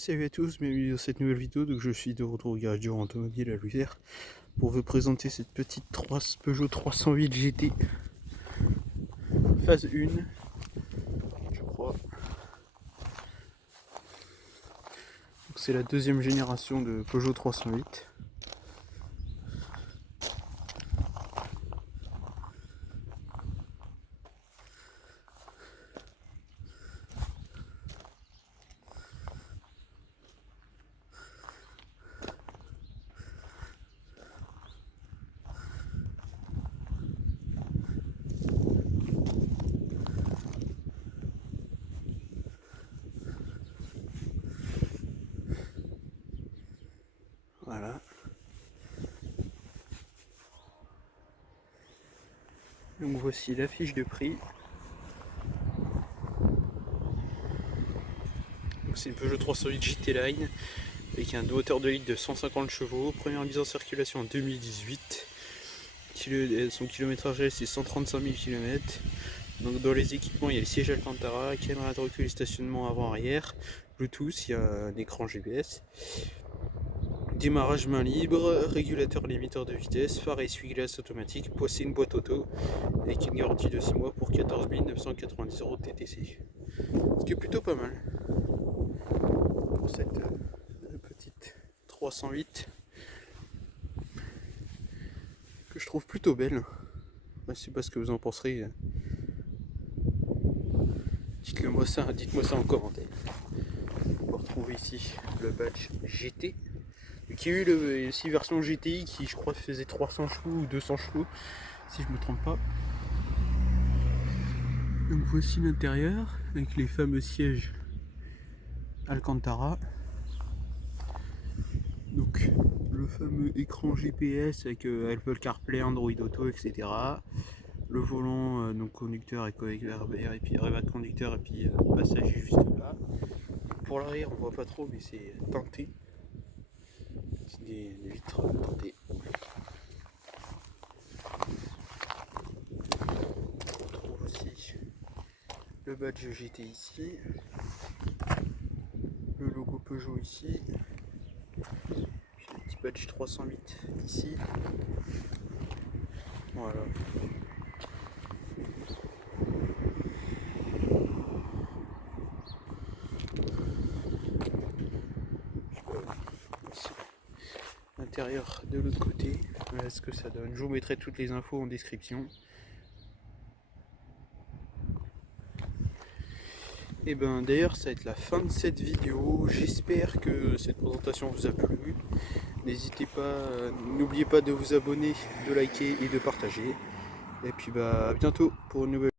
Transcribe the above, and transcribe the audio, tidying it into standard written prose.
Salut à tous, bienvenue dans cette nouvelle vidéo. Donc je suis de retour au garage du automobile à Luzère pour vous présenter cette petite Peugeot 308 GT phase 1, je crois. C'est la deuxième génération de Peugeot 308. Voilà. Donc voici la fiche de prix. C'est une Peugeot 308 GT Line avec un moteur de litre de 150 chevaux, première mise en circulation en 2018. Son kilométrage c'est 135 000 km. Donc dans les équipements il y a le siège Alcantara, caméra de recul et stationnement avant-arrière, Bluetooth, il y a un écran GPS, démarrage main libre, régulateur limiteur de vitesse, phare et essuie-glace automatique, poids une boîte auto avec une garantie de 6 mois pour 14 990 € TTC. Ce qui est plutôt pas mal pour cette petite 308 que je trouve plutôt belle. Je sais pas ce que vous en penserez. Dites-moi ça en commentaire. On va retrouver ici le badge GT. Qui a eu aussi version GTI qui je crois faisait 300 chevaux ou 200 chevaux si je me trompe pas. Donc voici l'intérieur avec les fameux sièges Alcantara. Donc le fameux écran GPS avec Apple CarPlay, Android Auto, etc. Le volant donc conducteur et puis rébat de conducteur et puis passager juste là. Pour l'arrière on voit pas trop mais c'est teinté. C'est des vitres teintées. On trouve aussi le badge GT ici, le logo Peugeot ici, puis le petit badge 308 ici. Voilà. L'intérieur de l'autre côté, voilà ce que ça donne. Je vous mettrai toutes les infos en description. Et ben d'ailleurs ça va être la fin de cette vidéo. J'espère que cette présentation vous a plu. N'hésitez pas, n'oubliez pas de vous abonner, de liker et de partager. Et puis bah à bientôt pour une nouvelle